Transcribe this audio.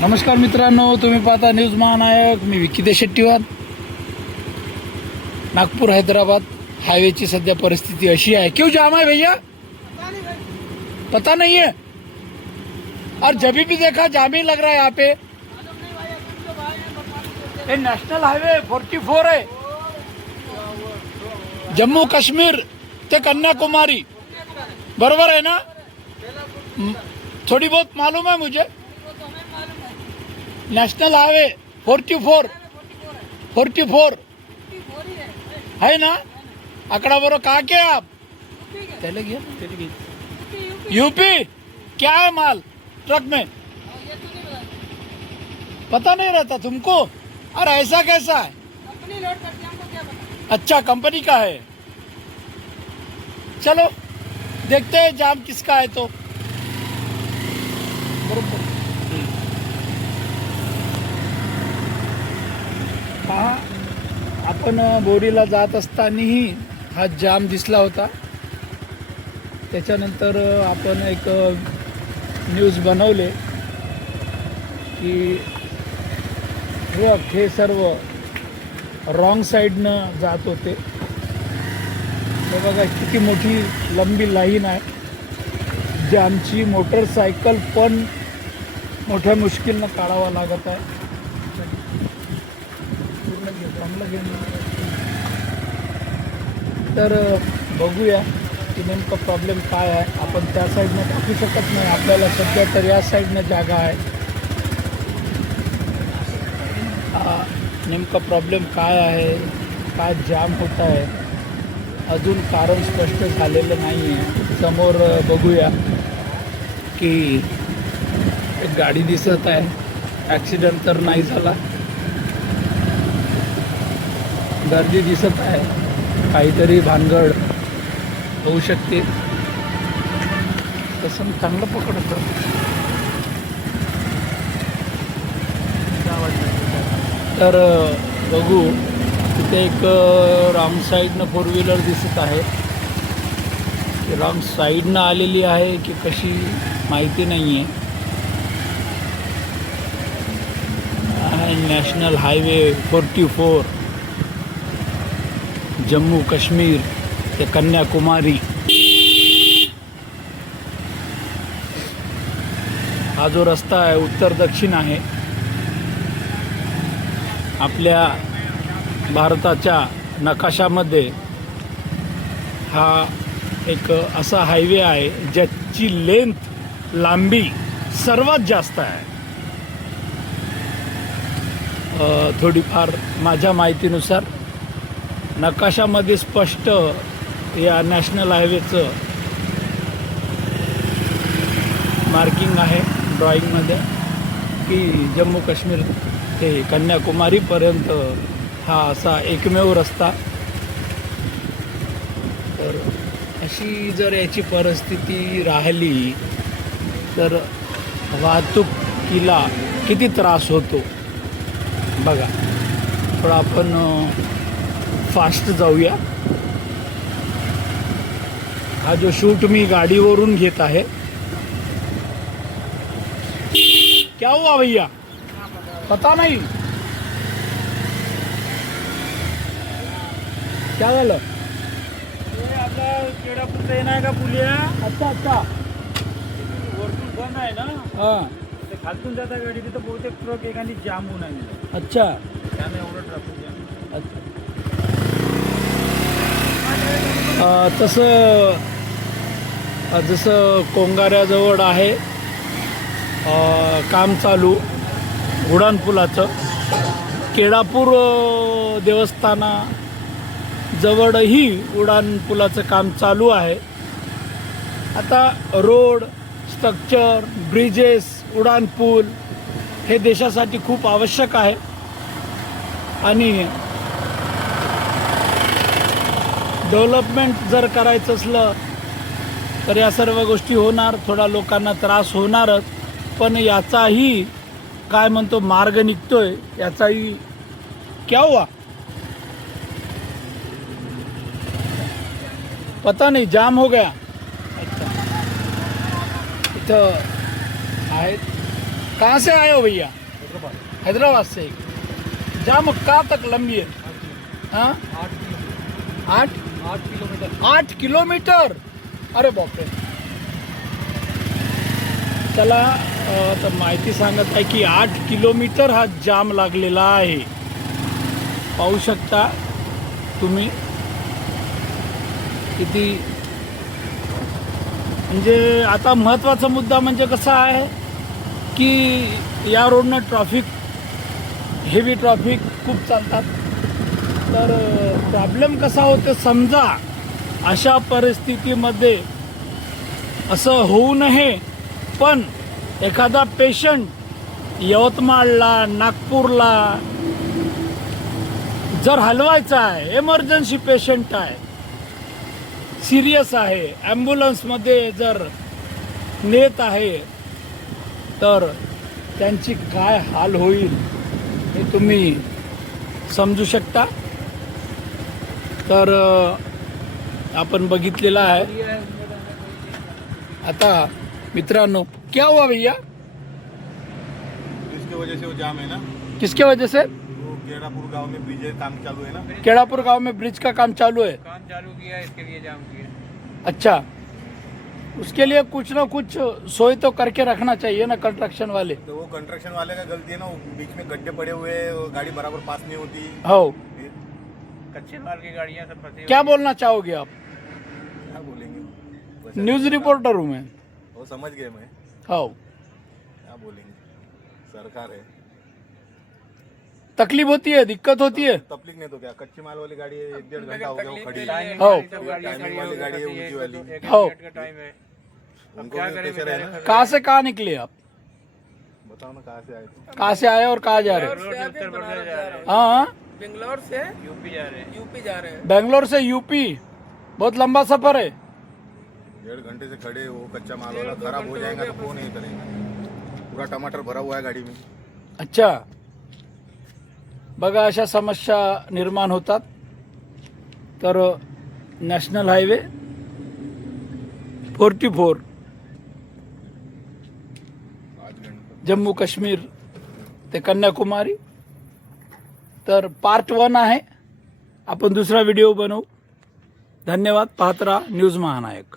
नमस्कार मित्रांनो, तुम्ही पाहता न्यूज महानायक. मी विकी शेट्टीवार. नागपूर हैदराबाद हाईवेची सध्या परिस्थिती अशी आहे. क्यों जाम है भैया? पता नहीं है. और जब भी देखा जाम ही लग रहा है यहाँ पे. ये नेशनल हाईवे 44 है, जम्मू काश्मीर ते कन्याकुमारी. बरोबर है ना? थोड़ी बहुत मालूम है मुझे. नेशनल हाईवे 44 है ना? आंकड़ा बोलो. कहाँ के आप? तेलंगी यूपी. क्या है माल ट्रक में? पता नहीं रहता तुमको? अरे ऐसा कैसा है? अच्छा, कंपनी का है. चलो देखते हैं जाम किसका है. तो बरोबर पहा, आपण बोरीला जात असतानाही हा जाम दिसला होता. त्याच्यानंतर आपण एक न्यूज बनवले की ट्रक हे सर्व रॉंग साईडनं जात होते. हे बघा किती मोठी लंबी लाईन आहे. जामची मोटरसायकल पण मोठ्या मुश्किलनं काढावा लागत आहे. तर बघूया की नेमकं प्रॉब्लेम काय आहे. आपण त्या साईडनं टाकू शकत नाही. आपल्याला सध्या तर या साईडनं जागा आहे. नेमका प्रॉब्लेम काय आहे, काय जाम होत आहे, अजून कारण स्पष्ट झालेलं नाही आहे. समोर बघूया की एक गाडी दिसत आहे. ॲक्सिडेंट तर नाही झाला. गर्दी दिसत आहे. काहीतरी भानगड होऊ शकते. तसं चांगलं पकडतं. तर बघू, तिथे एक रॉंग साईडनं 4 व्हीलर दिसत आहे. रॉंग साईडनं आलेली आहे की कशी माहिती नाही आहे. नॅशनल हायवे 44 जम्मू काश्मीर ते कन्याकुमारी. हा जो रस्ता आहे उत्तर दक्षिण आहे. आपल्या भारताच्या नकाशामध्ये हा एक असा हायवे आहे ज्याची लेंथ, लांबी सर्वात जास्त आहे. थोडीफार माझ्या माहितीनुसार नकाशामध्ये स्पष्ट या नॅशनल हायवेचं मार्किंग आहे ड्रॉईंगमध्ये की जम्मू काश्मीर ते कन्याकुमारीपर्यंत हा असा एकमेव रस्ता. तर अशी जर याची परिस्थिती राहिली तर वाहतुकीला किती त्रास होतो बघा. थोडं आपण फास्ट जाऊया. हा जो शूट मी गाडीवरून घेत आहे. क्या हुआ भैया? पता नहीं क्या झालं? आपला केळापूरचा येणार का पुलिया? अच्छा अच्छा. वरतून बंद आहे ना, हां ते खालतून जाता गाडी. तिथं बहुतेक ट्रक एखादी जाम होऊन आहे. अच्छा त्याने एवढं ट्रॅफिक जाम. अच्छा. तसं जसं कोंगाऱ्याजवळ आहे काम चालू उड्डाणपुलाचं. केळापूर देवस्थाना जवळही उड्डाणपुलाचं काम चालू आहे. आता रोड, स्ट्रक्चर, ब्रिजेस, उड्डाणपूल हे देशासाठी खूप आवश्यक आहे. आणि डेव्हलपमेंट जर करायचं असलं तर या सर्व गोष्टी होणार. थोडा लोकांना त्रास होणारच, पण याचाही काय म्हणतो मार्ग निघतोय. याचाही क्या हुआ पता नहीं, जाम हो गया. अच्छा, इथं आहेत कहाँ से आए हो भैया? हैदराबाद से। जाम कहाँ तक लंबी है? हाँ 8 किलोमीटर 8 किलोमीटर, अरे बापरे. चला तर माहिती सांगत आहे की 8 किलोमीटर हा जाम लागलेला आहे. पाहू शकता तुम्ही किती. म्हणजे आता महत्त्वाचा मुद्दा म्हणजे कसा आहे की या रोडनं ट्रॅफिक, हेवी ट्रॅफिक खूप चालतात. तर प्रॉब्लेम कसा होतो समजा अशा परिस्थितीमध्ये असं होऊ नये, पण एखादा पेशंट यवतमाळला, नागपूरला जर हलवायचा आहे, एमर्जन्सी पेशंट आहे, सिरियस आहे, ॲम्ब्युलन्समध्ये जर नेत आहे, तर त्यांची काय हाल होईल हे तुम्ही समजू शकता. तर आपण बघितलेलं आहे. आता मित्रांनो, क्या हुआ भैया? इसकी वजह से वो जाम है ना, किसके वजह से? वो केड़ापुर गांव में ब्रिज काम चालू है ना, केड़ापुर गांव में ब्रिज का काम चालू है. काम चालू किया है, इसके लिए जाम किया. अच्छा, उसके लिए कुछ ना कुछ सोई तो करके रखना चाहिए ना कंस्ट्रक्शन वाले. तो वो कंस्ट्रक्शन वाले का गलती है ना, वो बीच में गड्ढे पड़े हुए हैं, वो गाड़ी बराबर पास नहीं होती. हो, कच्चे माल की गाड़ियां सब फंसी क्या बोलना चाहोगे आप? क्या बोलेंगे, बस न्यूज रिपोर्टर हूँ मैं. वो समझ गए मैं, हो, क्या बोलेंगे, सरकार है. तकलीफ होती है, दिक्कत होती है. तकलीफ नहीं तो क्या, कच्ची माल वाली गाड़ी है, 1-1.5 घंटा हो गया वो खड़ी. हो. टाइमिंग वाली गाड़ी है ऊंची वाली, हो. टाइम है. उनको भी प्रेशर है ना. कहाँ से कहाँ निकले आप? बताओ ना कहाँ से आए तुम. कहाँ से आए और कहाँ जा रहे हैं? रोड उत्तर प्रदेश जा रहे हैं, हाँ, बेंगलोर से यूपी जा रहे हैं. यूपी जा रहे हैं. बेंगलोर से यूपी, बहुत लंबा सफर है. 1.5 घंटे से खड़े, वो कच्चा माल वाला खराब हो जाएगा तो कौन नहीं करेगा. पूरा टमाटर भरा हुआ है गाड़ी में. अच्छा, बघा अशा समस्या निर्माण होतात. तर नॅशनल हायवे 44 जम्मू काश्मीर ते कन्याकुमारी, तर पार्ट 1 आहे. आपण दुसरा व्हिडिओ बनवू. धन्यवाद. पाहत राहा न्यूज महानायक.